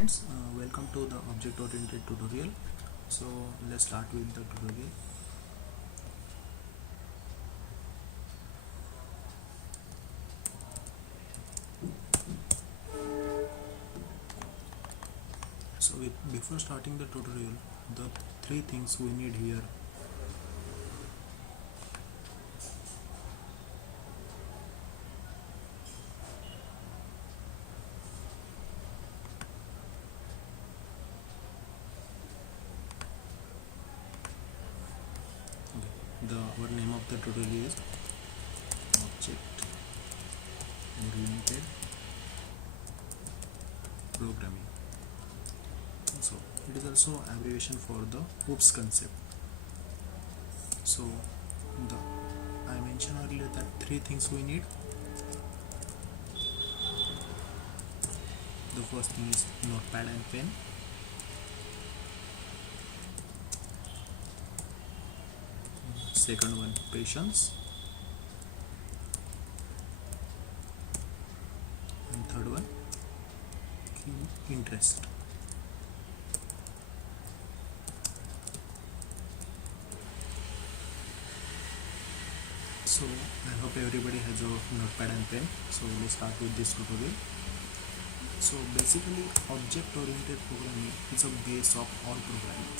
friends, welcome to the object oriented tutorial. So let's start with the tutorial. So before starting the tutorial, the three things we need here: the our name of the tutorial is object oriented programming. So it is also abbreviation for the OOPS concept. So the I mentioned earlier that three things we need. The first thing is notepad and pen. Second one, patience. And third one, interest. So I hope everybody has a notepad and pen. So let's start with this tutorial. So basically, object-oriented programming is a base of all programming.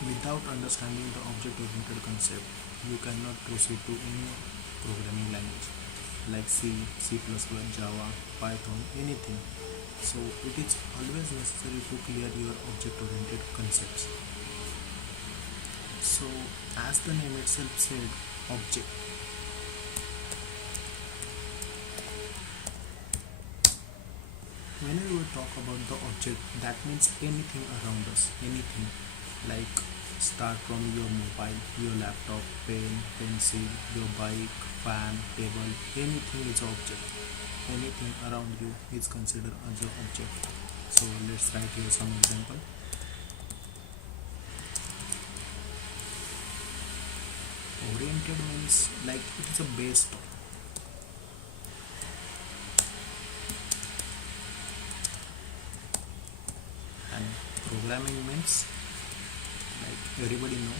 Without understanding the object-oriented concept, you cannot proceed to any programming language like C, C++, Java, Python, anything. So it is always necessary to clear your object-oriented concepts. So as the name itself said, object. Whenever we talk about the object, that means anything around us, anything like start from your mobile, your laptop, pen, pencil, your bike, fan, table, anything is an object. Anything around you is considered as an object. So let's write here some example. Oriented means like it is a base top. And programming means like everybody know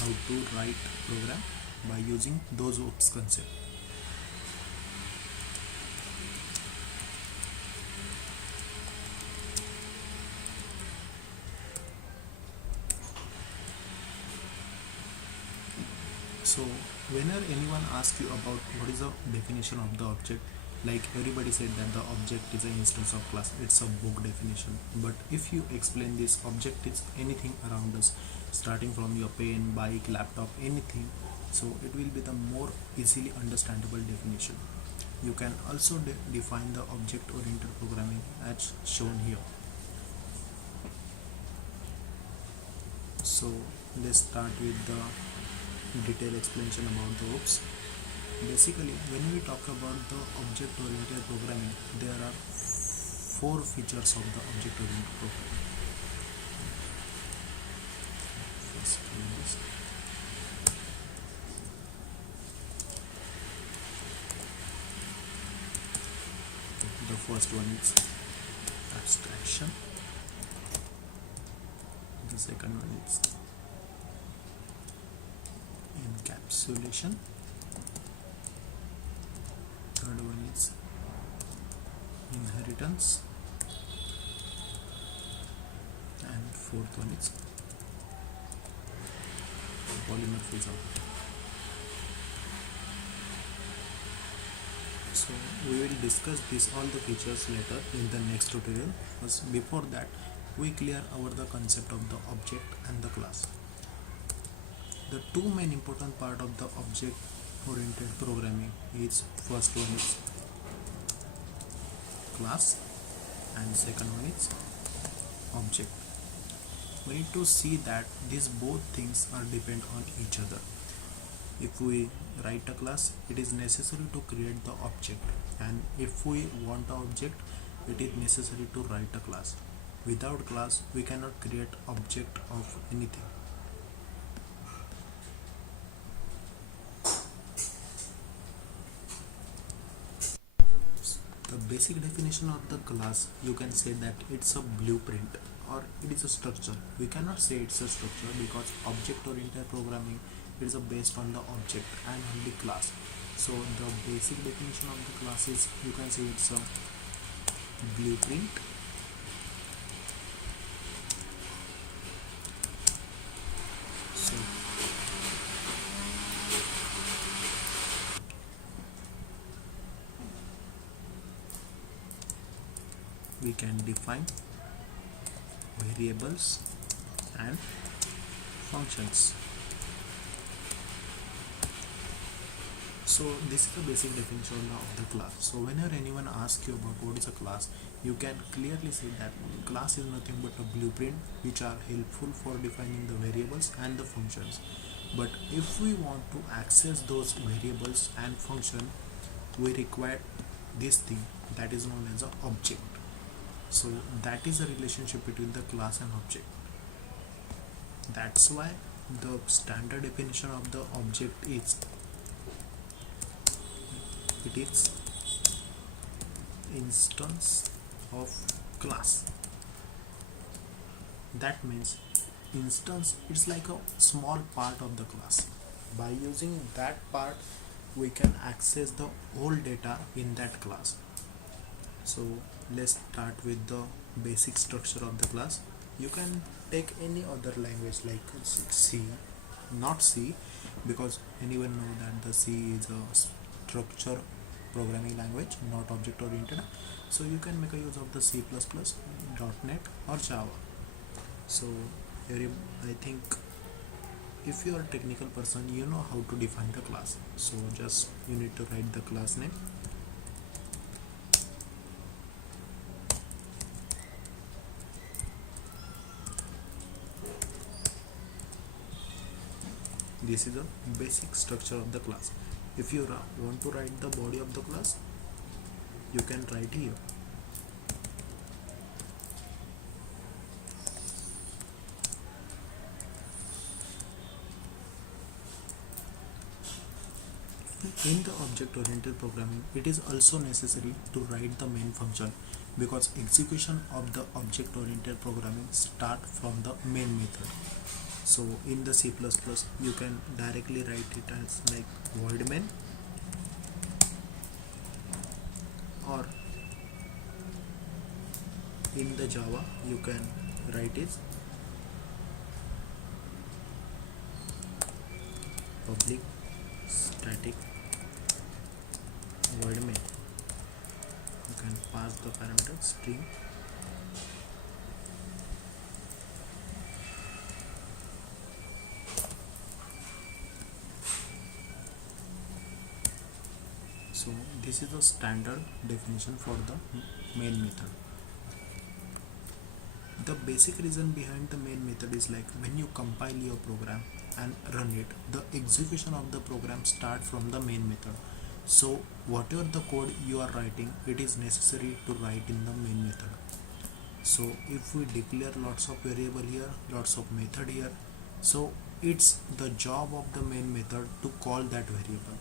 how to write program by using those OOPS concept. So whenever anyone asks you about what is the definition of the object, like everybody said that the object is an instance of class, it's a book definition. But if you explain this, object is anything around us, starting from your pen, bike, laptop, anything. So it will be the more easily understandable definition. You can also define the object oriented programming as shown here. So let's start with the detailed explanation about the OOPS. Basically, when we talk about the object oriented programming, there are four features of the object oriented programming. First is the first one is abstraction. The second one is encapsulation. Third one is inheritance, and fourth one is polymorphism. So we will discuss all the features later in the next tutorial. But before that, we clear over the concept of the object and the class. The two main important part of the object oriented programming is first one is class and second one is object. We need to see that these both things are depend on each other. If we write a class, it is necessary to create the object, and if we want an object, it is necessary to write a class. Without class, we cannot create object of anything. The basic definition of the class, you can say that it's a blueprint or it is a structure. We cannot say it's a structure because object oriented programming is based on the object and only class. So the basic definition of the class is, you can say it's a blueprint. So we can define variables and functions. So this is the basic definition of the class. So whenever anyone asks you about what is a class, you can clearly say that class is nothing but a blueprint which are helpful for defining the variables and the functions. But if we want to access those variables and function, we require this thing that is known as an object. So that is the relationship between the class and object. That's why the standard definition of the object is, it is instance of class. That means instance, it's like a small part of the class. By using that part, we can access the whole data in that class. So let's start with the basic structure of the class. You can take any other language like C, not C, because anyone know that the C is a structure programming language, not object oriented. So you can make a use of the C++, .NET or Java. So I think if you are a technical person, you know how to define the class. So just you need to write the class name. This is the basic structure of the class. If you want to write the body of the class, you can write here. In the object oriented programming, it is also necessary to write the main function because execution of the object oriented programming start from the main method. So in the C++, you can directly write it as like void main, or in the Java you can write it public static void main. You can pass the parameter string. So this is the standard definition for the main method. The basic reason behind the main method is like when you compile your program and run it, the execution of the program start from the main method. So whatever the code you are writing, it is necessary to write in the main method. So if we declare lots of variable here, lots of method here, so it's the job of the main method to call that variable,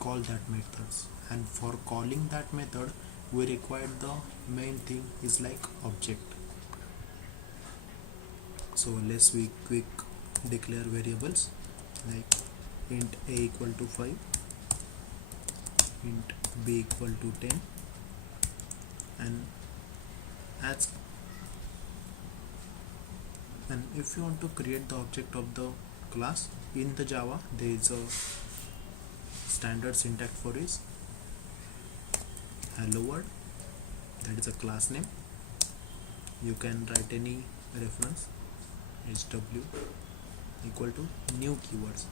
call that methods, and for calling that method we require the main thing is like object. So let's we quick declare variables like int a equal to 5, int b equal to 10, and if you want to create the object of the class in the Java, there is a standard syntax for is hello world, that is a class name. You can write any reference, HW equal to new keywords.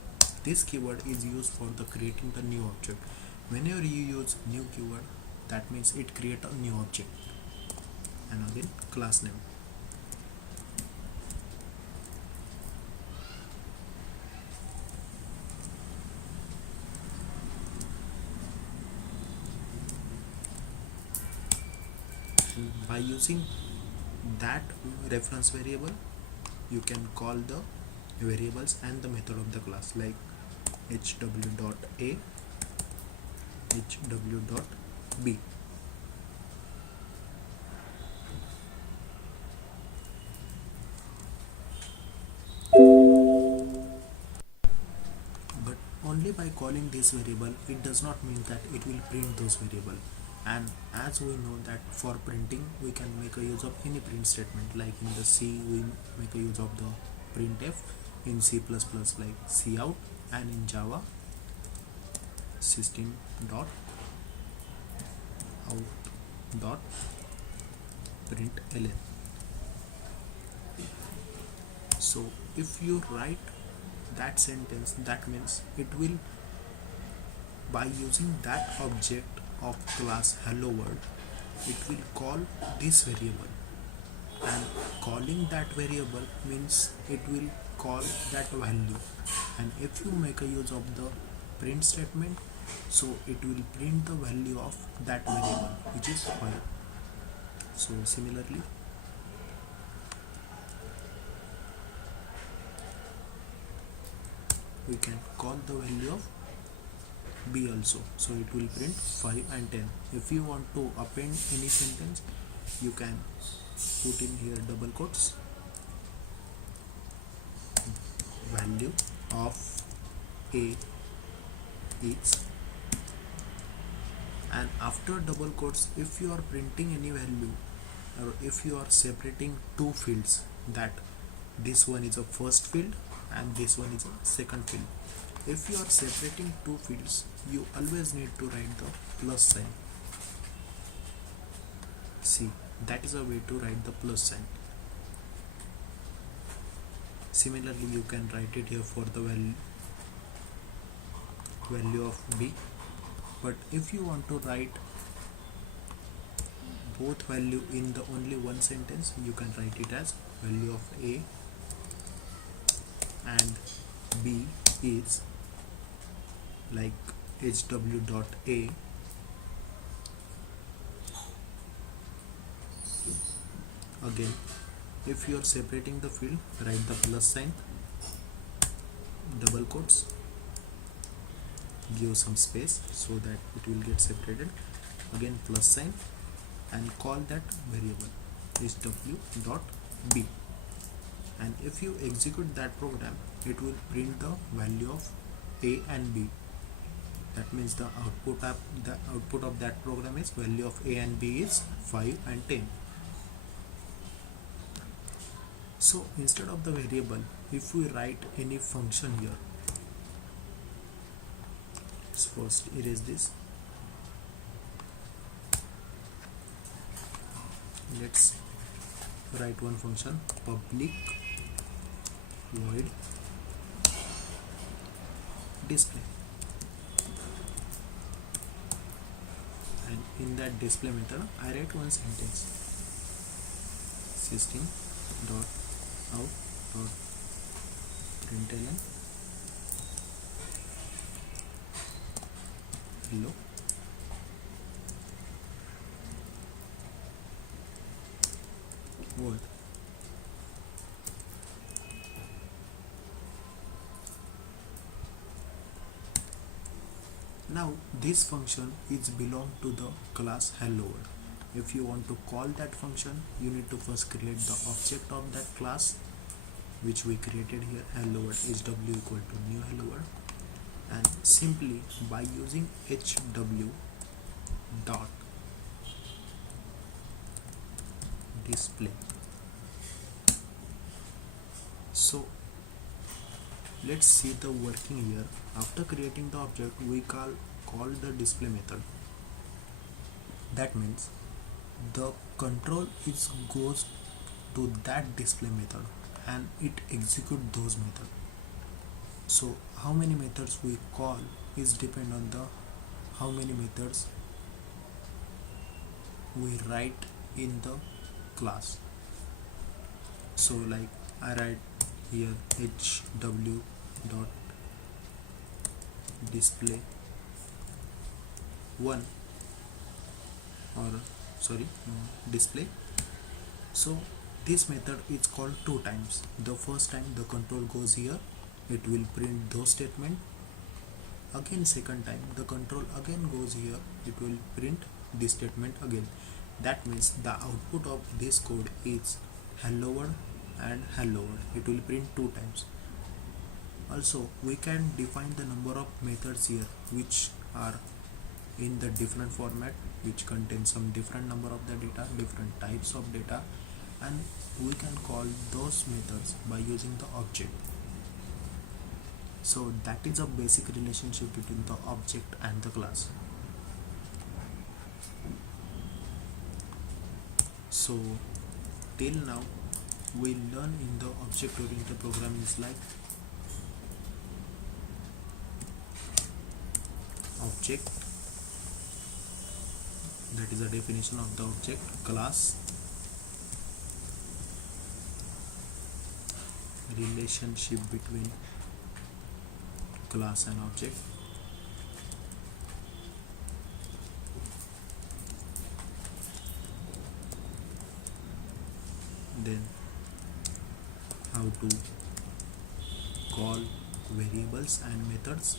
This keyword is used for the creating the new object. Whenever you use new keyword, that means it create a new object. And again class name. And by using that reference variable, you can call the variables and the method of the class like hw.a, hw.b. by calling this variable, it does not mean that it will print those variable. And as we know that for printing we can make a use of any print statement, like in the C we make a use of the printf, in C++ like cout, and in Java system dot out dot println. So if you write that sentence, that means it will, by using that object of class hello world, it will call this variable, and calling that variable means it will call that value. And if you make a use of the print statement, so it will print the value of that variable, which is 5. So similarly, we can call the value of b also, so it will print 5 and 10. If you want to append any sentence, you can put in here double quotes, value of a is, and after double quotes, if you are printing any value, or if you are separating two fields, that this one is a first field and this one is a second field, if you are separating two fields, you always need to write the plus sign. See, that is a way to write the plus sign. Similarly, you can write it here for the value of b. But if you want to write both value in the only one sentence, you can write it as value of a and b is like hw dot a again. If you are separating the field, write the plus sign, double quotes, give some space so that it will get separated, again plus sign, and call that variable hw dot b. And if you execute that program, it will print the value of a and b. That means the output of that program is value of a and b is 5 and 10. So instead of the variable, if we write any function here, let's first erase this. Let's write one function, public void display, and in that display method I write one sentence, system dot out dot println hello world. Now this function is belong to the class hello world. If you want to call that function, you need to first create the object of that class, which we created here, hello world hw equal to new hello world, and simply by using hw dot display. So let's see the working here. After creating the object, we call the display method. That means the control is goes to that display method and it execute those methods. So how many methods we call is depend on the how many methods we write in the class. So like I write here hw dot display 1 or display. So this method is called 2 times. The first time the control goes here, it will print those statement. Again second time the control again goes here, it will print this statement again. That means the output of this code is hello world and hello world. It will print 2 times. Also, we can define the number of methods here which are in the different format, which contains some different number of the data, different types of data, and we can call those methods by using the object. So that is a basic relationship between the object and the class. So till now we learn in the object oriented programming is like object, that is a definition of the object, class, relationship between class and object, then how to call variables and methods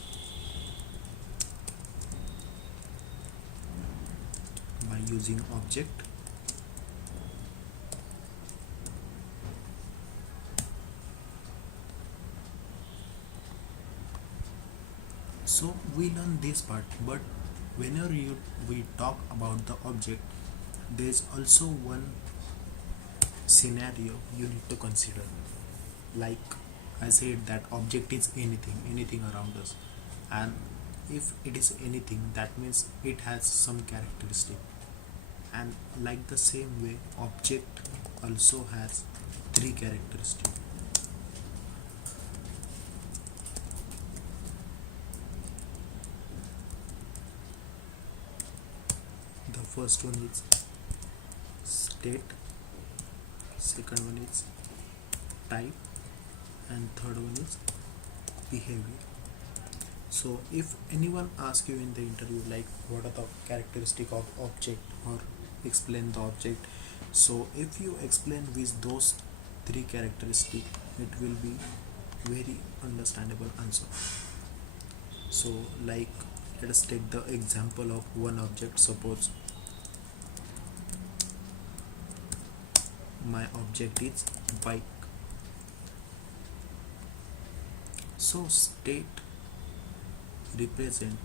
by using object. So we learn this part, but whenever we talk about the object, there is also one scenario you need to consider. Like I said, that object is anything around us, and if it is anything, that means it has some characteristic. And like the same way, object also has three characteristics. The first one is state, second one is type, and third one is behavior. So if anyone asks you in the interview like what are the characteristic of object or explain the object, so if you explain with those three characteristic, it will be very understandable answer. So like let us take the example of one object. Suppose my object is bike. So state represent,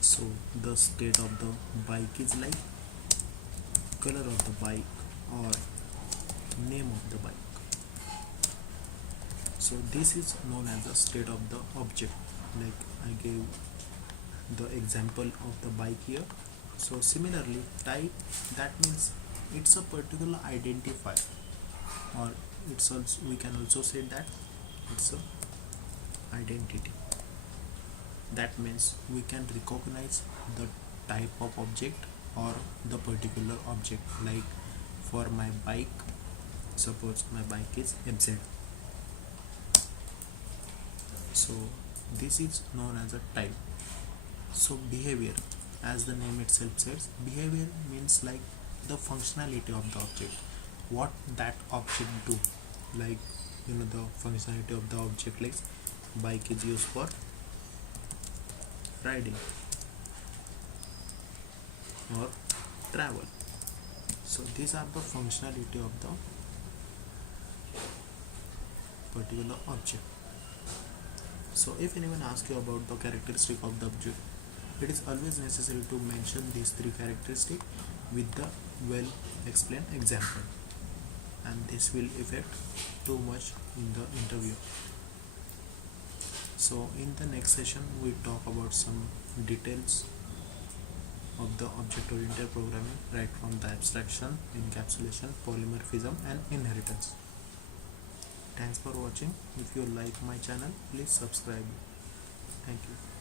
so the state of the bike is like color of the bike or name of the bike. So this is known as the state of the object. Like I gave the example of the bike here. So similarly, type, that means it's a particular identifier, or it's also, we can also say that it's a identity. That means we can recognize the type of object or the particular object. Like for my bike, suppose my bike is MZ. So this is known as a type. So behavior, as the name itself says, behavior means like the functionality of the object, what that object do. Like the functionality of the object, like bike is used for riding or travel. So these are the functionality of the particular object. So if anyone asks you about the characteristic of the object, it is always necessary to mention these three characteristics with the well explained example, and this will affect too much in the interview. So in the next session we talk about some details of the object oriented programming, right from the abstraction, encapsulation, polymorphism and inheritance. Thanks for watching. If you like my channel, please subscribe. Thank you.